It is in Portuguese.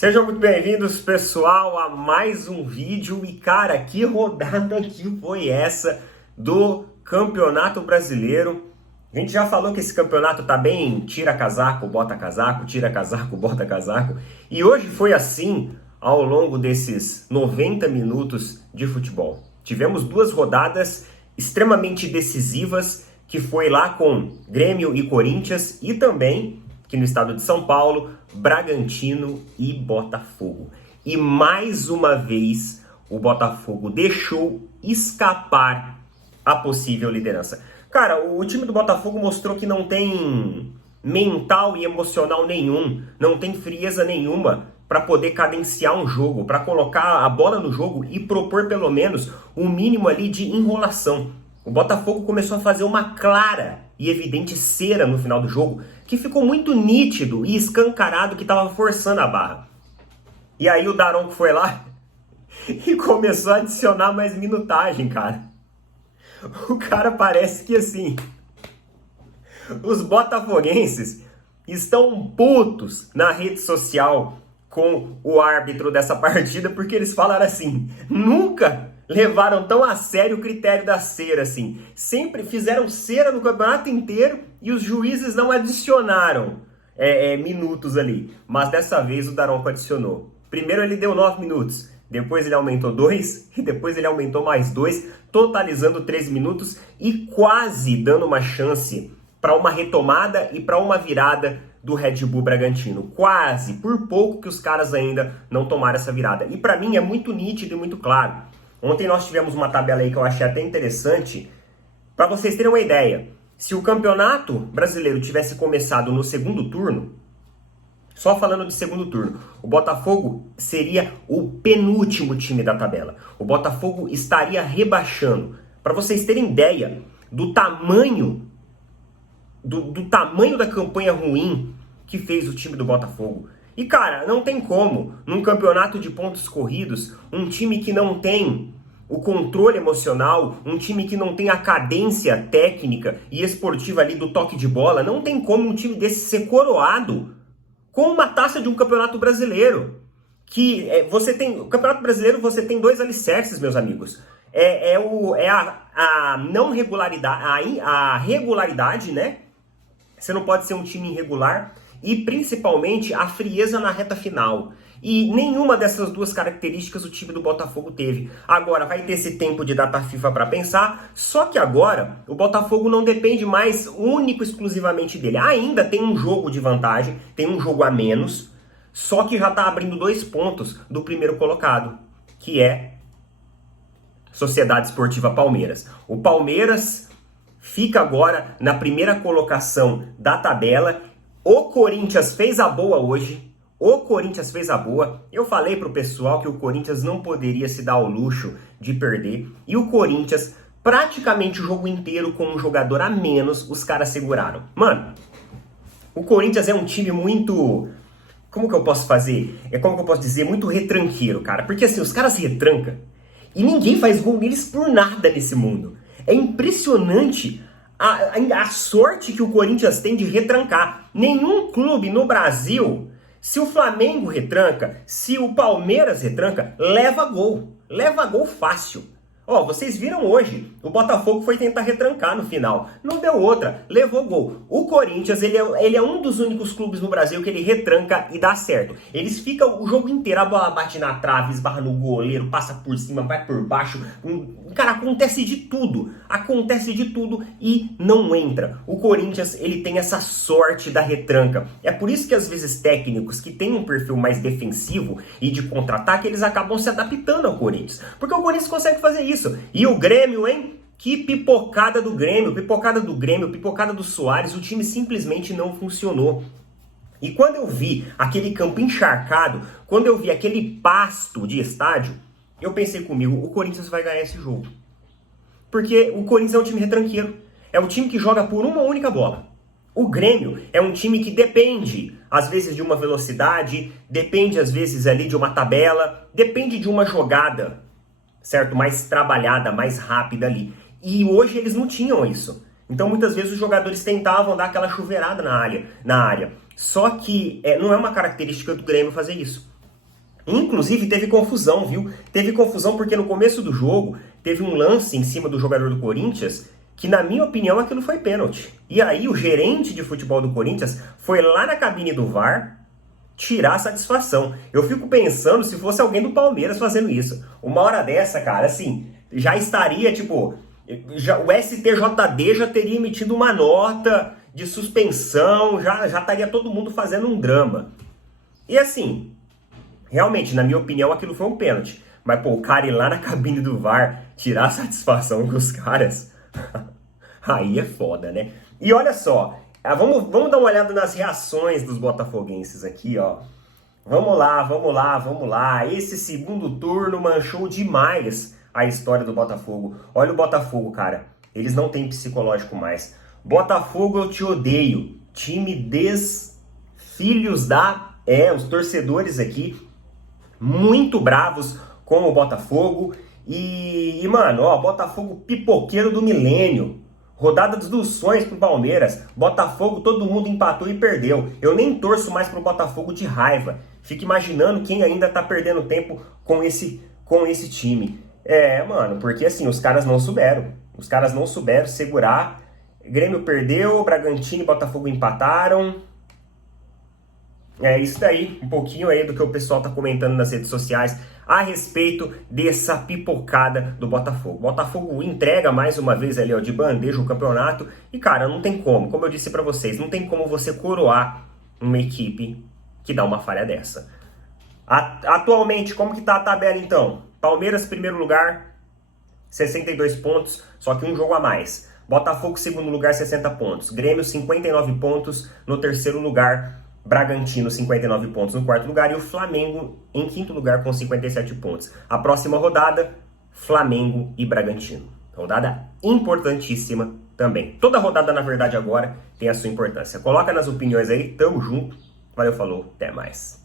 Sejam muito bem-vindos, pessoal, a mais um vídeo. E, cara, que rodada que foi essa do Campeonato Brasileiro? A gente já falou que esse campeonato tá bem tira casaco, bota casaco, tira casaco, bota casaco. E hoje foi assim ao longo desses 90 minutos de futebol. Tivemos duas rodadas extremamente decisivas, que foi lá com Grêmio e Corinthians, e também, aqui no estado de São Paulo, Bragantino e Botafogo. E mais uma vez, o Botafogo deixou escapar a possível liderança. Cara, o time do Botafogo mostrou que não tem mental e emocional nenhum, não tem frieza nenhuma para poder cadenciar um jogo, para colocar a bola no jogo e propor pelo menos um mínimo ali de enrolação. O Botafogo começou a fazer uma clara e evidente cera no final do jogo, que ficou muito nítido e escancarado que estava forçando a barra. E aí o Daronco foi lá e começou a adicionar mais minutagem, cara. O cara parece que assim, os botafoguenses estão putos na rede social com o árbitro dessa partida, porque eles falaram assim, nunca levaram tão a sério o critério da cera, assim. Sempre fizeram cera no campeonato inteiro e os juízes não adicionaram minutos ali. Mas dessa vez o Daronco adicionou. Primeiro ele deu 9 minutos, depois ele aumentou 2 e depois ele aumentou mais 2, totalizando 13 minutos e quase dando uma chance para uma retomada e para uma virada do Red Bull Bragantino. Quase, por pouco que os caras ainda não tomaram essa virada. E para mim é muito nítido e muito claro. Ontem nós tivemos uma tabela aí que eu achei até interessante. Para vocês terem uma ideia, se o Campeonato Brasileiro tivesse começado no segundo turno, só falando de segundo turno, o Botafogo seria o penúltimo time da tabela. O Botafogo estaria rebaixando. Para vocês terem ideia do tamanho da campanha ruim que fez o time do Botafogo. E cara, não tem como, num campeonato de pontos corridos, um time que não tem o controle emocional, um time que não tem a cadência técnica e esportiva ali do toque de bola, não tem como um time desse ser coroado com uma taça de um campeonato brasileiro. O campeonato brasileiro você tem dois alicerces, meus amigos. A não regularidade, a regularidade, né? Você não pode ser um time irregular. E principalmente a frieza na reta final. E nenhuma dessas duas características o time do Botafogo teve. Agora vai ter esse tempo de data FIFA para pensar, só que agora o Botafogo não depende mais único exclusivamente dele. Ainda tem um jogo de vantagem, tem um jogo a menos, só que já está abrindo 2 pontos do primeiro colocado, que é Sociedade Esportiva Palmeiras. O Palmeiras fica agora na primeira colocação da tabela. O Corinthians fez a boa hoje. Eu falei pro pessoal que o Corinthians não poderia se dar ao luxo de perder. E o Corinthians, praticamente o jogo inteiro com um jogador a menos, os caras seguraram. Mano, o Corinthians é um time muito... Como que eu posso dizer? Muito retranqueiro, cara. Porque assim, os caras retrancam e ninguém faz gol neles por nada nesse mundo. É impressionante a sorte que o Corinthians tem de retrancar. Nenhum clube no Brasil, se o Flamengo retranca, se o Palmeiras retranca, leva gol fácil. Ó, vocês viram hoje, o Botafogo foi tentar retrancar no final, não deu outra, levou gol. O Corinthians, ele é um dos únicos clubes no Brasil que ele retranca e dá certo. Eles ficam o jogo inteiro, a bola bate na trave, esbarra no goleiro, passa por cima, vai por baixo. Cara, acontece de tudo e não entra. O Corinthians, ele tem essa sorte da retranca. É por isso que às vezes técnicos que têm um perfil mais defensivo e de contra-ataque, eles acabam se adaptando ao Corinthians. Porque o Corinthians consegue fazer isso. E o Grêmio, hein? Que pipocada do Grêmio, pipocada do Soares, o time simplesmente não funcionou. E quando eu vi aquele campo encharcado, quando eu vi aquele pasto de estádio, eu pensei comigo, o Corinthians vai ganhar esse jogo. Porque o Corinthians é um time retranqueiro, é um time que joga por uma única bola. O Grêmio é um time que depende, às vezes, de uma velocidade, depende, às vezes, ali de uma tabela, depende de uma jogada, certo? Mais trabalhada, mais rápida ali. E hoje eles não tinham isso. Então muitas vezes os jogadores tentavam dar aquela chuveirada na área. Só que não é uma característica do Grêmio fazer isso. Inclusive teve confusão, viu? Teve confusão porque no começo do jogo teve um lance em cima do jogador do Corinthians que, na minha opinião, aquilo foi pênalti. E aí o gerente de futebol do Corinthians foi lá na cabine do VAR tirar a satisfação. Eu fico pensando se fosse alguém do Palmeiras fazendo isso. Uma hora dessa, cara, assim, já estaria, tipo, o STJD já teria emitido uma nota de suspensão, já estaria todo mundo fazendo um drama. E assim, realmente, na minha opinião, aquilo foi um pênalti. Mas, pô, o cara ir lá na cabine do VAR tirar a satisfação com os caras, aí é foda, né? E olha só, vamos dar uma olhada nas reações dos botafoguenses aqui, ó. Vamos lá. Esse segundo turno manchou demais a história do Botafogo. Olha o Botafogo, cara. Eles não têm psicológico mais. Botafogo, eu te odeio. Time filhos da... os torcedores aqui muito bravos com o Botafogo. E mano, ó, Botafogo pipoqueiro do milênio. Rodada dos sonhos pro Palmeiras. Botafogo, todo mundo empatou e perdeu. Eu nem torço mais pro Botafogo de raiva. Fico imaginando quem ainda tá perdendo tempo com esse time. Mano, porque assim, os caras não souberam. Os caras não souberam segurar. Grêmio perdeu, Bragantino e Botafogo empataram. É isso daí, um pouquinho aí do que o pessoal tá comentando nas redes sociais a respeito dessa pipocada do Botafogo. Botafogo entrega mais uma vez ali, ó, de bandeja o campeonato e, cara, não tem como eu disse pra vocês, não tem como você coroar uma equipe que dá uma falha dessa. Atualmente, como que tá a tabela então? Palmeiras, primeiro lugar, 62 pontos, só que um jogo a mais. Botafogo, segundo lugar, 60 pontos. Grêmio, 59 pontos no terceiro lugar. Bragantino, 59 pontos no quarto lugar. E o Flamengo em quinto lugar com 57 pontos. A próxima rodada, Flamengo e Bragantino. Rodada importantíssima também. Toda rodada, na verdade, agora tem a sua importância. Coloca nas opiniões aí. Tamo junto. Valeu, falou. Até mais.